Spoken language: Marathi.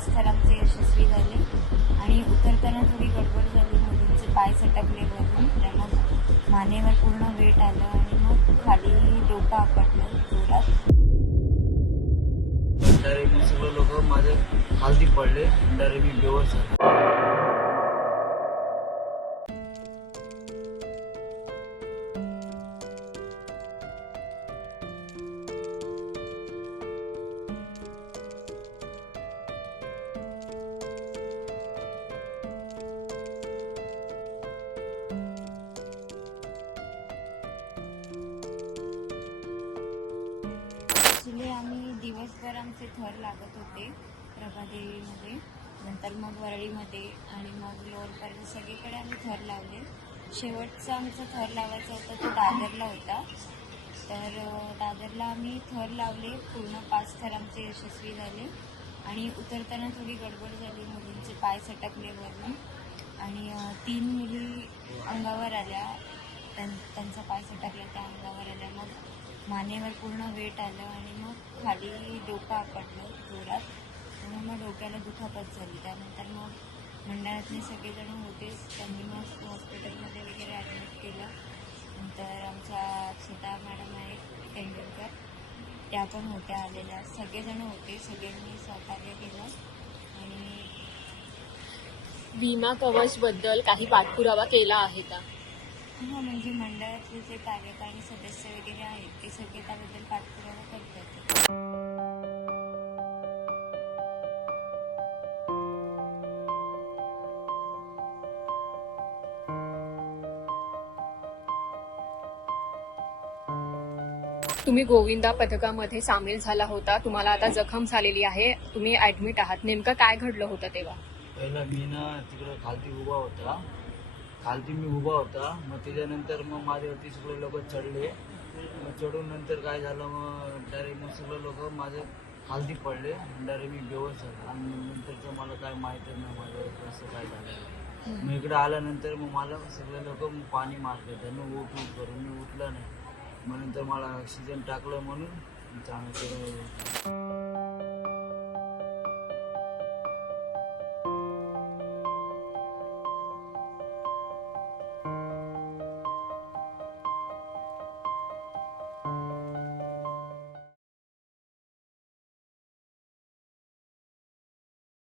पाच थर आमचे यशस्वी झाले आणि उतरताना थोडी गडबड झाली मुलींचे पाय सटकले वरून. त्यांना मानेवर पूर्ण वेट आलं आणि मग खाली डोकं आपटलं जोरात. डायरेक्ट सगळे लोक माझे खालती पडले. डायरेक्ट मी बेवर झालो. ॲक्च्युली आम्ही दिवसभर आमचे थर लागत होते प्रभादेवीमध्ये नंतर मग वरळीमध्ये आणि मग लोअरपर्यंत सगळीकडे आम्ही थर लावले. शेवटचा आमचा थर लावायचा होता तो दादरला होता. तर दादरला आम्ही थर लावले. पूर्ण पाच थर आमचे यशस्वी झाले. आणि उतरताना थोडी गडबड झाली मुलींचे पाय सटकले वरून. आणि तीन मुली अंगावर आल्या. त्यां त्यांचा पाय सटकला त्या अंगावर आल्या. मग मानेवर पूर्ण वेट आलं आणि मग खाली डोकं आपटलं जोरात. म्हणून मग डोक्याला दुखापत झाली. त्यानंतर मग मंडळातले सगळेजण होतेच त्यांनी मग हॉस्पिटलमध्ये वगैरे ॲडमिट केलं. नंतर आमच्या अक्षता मॅडम आहेत तेंडुलकर. त्या पण होत्या आलेल्या. सगळेजण होते. सगळ्यांनी सहकार्य केलं. आणि विमा कवचबद्दल काही पाठपुरावा केला आहे का? हां म्हणजे मंडळातले जे कार्यकारी सदस्य वगैरे आहेत ते सगळे त्याबद्दल पाठपुरावा करतात. तुम्ही गोविंदा पथकामध्ये सामील झाला होता. तुम्हाला आता जखम झालेली आहे. तुम्ही ऍडमिट आहात. नेमकं काय घडलं होतं तेव्हा? पहिला मी ना तिकडं खालती उभा होता. खालती मी उभा होता. मग त्याच्यानंतर मग माझ्यावरती सगळे लोक चढले. मग चढून नंतर काय झालं मग डायरेक्ट मग सगळे लोक माझे खालती पडले. डायरेक्ट मी बेवस झालो. आणि नंतरचं मला काय माहीतच नाही माझ्यावर असं काय झालं. मग इकडे आल्यानंतर मग मला सगळे लोक पाणी मारले त्यांनी उठ उठ करून मी उठला नाही. मग नंतर मला ऑक्सिजन टाकलं म्हणून चांगलं